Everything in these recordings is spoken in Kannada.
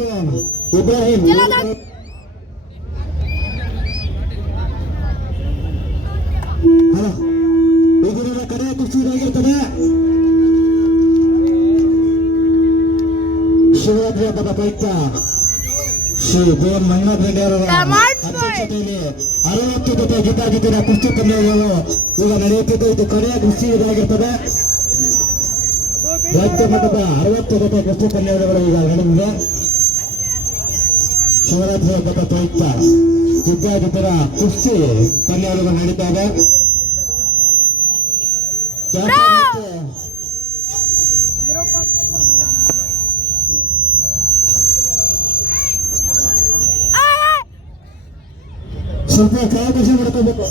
ಮತ್ತು ಇಬ್ರಾಹಿಂ ಈಗಿನ ಕಡೆಯ ಕುಸ್ತಿ ಇದಾಗಿರ್ತದೆ. ಶಿವರಾತ್ರಿ ಹಬ್ಬದ ಪ್ರಯುಕ್ತ ಶ್ರೀ ಬಿ ಎಂ ಮಂಜುನಾಥ್ ರೆಡ್ಡಿ ಅವರ ಅಧ್ಯಕ್ಷತೆಯಲ್ಲಿ 60 ಜೊತೆ ಜಿದ್ದಾಜಿದ್ದಿನ ಕುಸ್ತಿ ಪಂದ್ಯಗಳು ಈಗ ನಡೆಯುತ್ತಿದ್ದು. ಇದು ಕಡೆಯ ಕುಸ್ತಿ ಇದಾಗಿರ್ತದೆ. ರಾಜ್ಯ ಮಟ್ಟದ 60 ಜೊತೆ ಕುಸ್ತಿ ಪಂದ್ಯಗಳು ಈಗ ನಡೆದಿದೆ. ಶಿವರಾತ್ರಿ ಹಬ್ಬದ ಪ್ರಯುಕ್ತ ಜಿದ್ದಾಜಿದ್ದರ ಕುಸ್ತಿ ಪಂದ್ಯಗಳು ನಡೀತಾವೆ. ಸ್ವಲ್ಪ ಕಾಲವಕಾಶ ಮಾಡ್ಕೋಬೇಕು.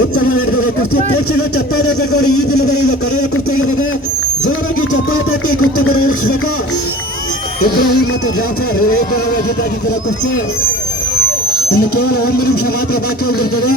ಉತ್ತಮ ನಡೆದಿದೆ ಕುಸ್ತಿ. ಪ್ರೇಕ್ಷಕ ಚಪ್ಪಾಳೆ ತಗೊಂಡು ಈ ದಿನದ ಈಗ ಕರೆಯ ಕುಸ್ತಿ ಇರುತ್ತದೆ. ಜೋರಾಗಿ ಚಪ್ಪಾಳೆ ತಟ್ಟಿ ಕುಸ್ತಿ ಬರೆಯಿಸಬೇಕು. ಇಬ್ರಾಹಿಂ ಮತ್ತು ಜಾಫರ್ ಜಿದ್ದಾಗಿದ್ದರ ಕುಸ್ತಿ ಇನ್ನು ಕೇವಲ 1 ನಿಮಿಷ ಮಾತ್ರ ಬಾಕಿ ಹೋಗಿರ್ತದೆ.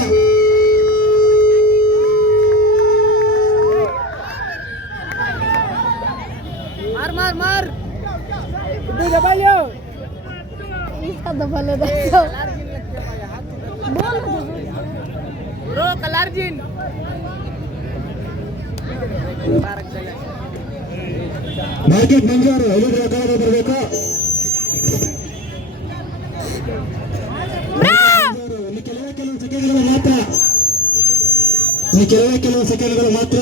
ಮಾರ್ಕೆಟ್ ಮಂಜೂರು 5 ಪ್ರಕಾರ ಬರಬೇಕು. ಕೆಲವು ಸೆಕೆಂಡ್ಗಳು ಮಾತ್ರ ಕೆಲವು ಸೆಕೆಂಡ್ಗಳು ಮಾತ್ರ.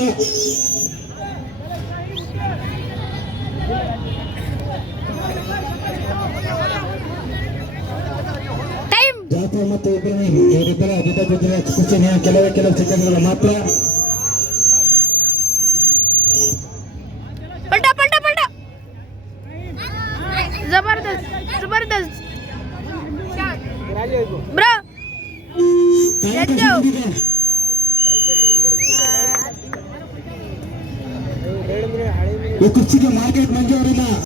ಜಾಫರ್ ಮತ್ತು ಇಬ್ರಾಹಿಂ ಇವರಿಬ್ಬರ ಜಿದ್ದಾಜಿದ್ದಿನ ಕುಸ್ತಿಯ ಕೆಲವು ಸೆಕೆಂಡ್ಗಳು ಮಾತ್ರ. जबरदस्त ब्रो ಈ ಕುಸ್ತಿಗೆ ಮಾರ್ಕೆಟ್ ಮಂಜೂರಿಲ್ಲ.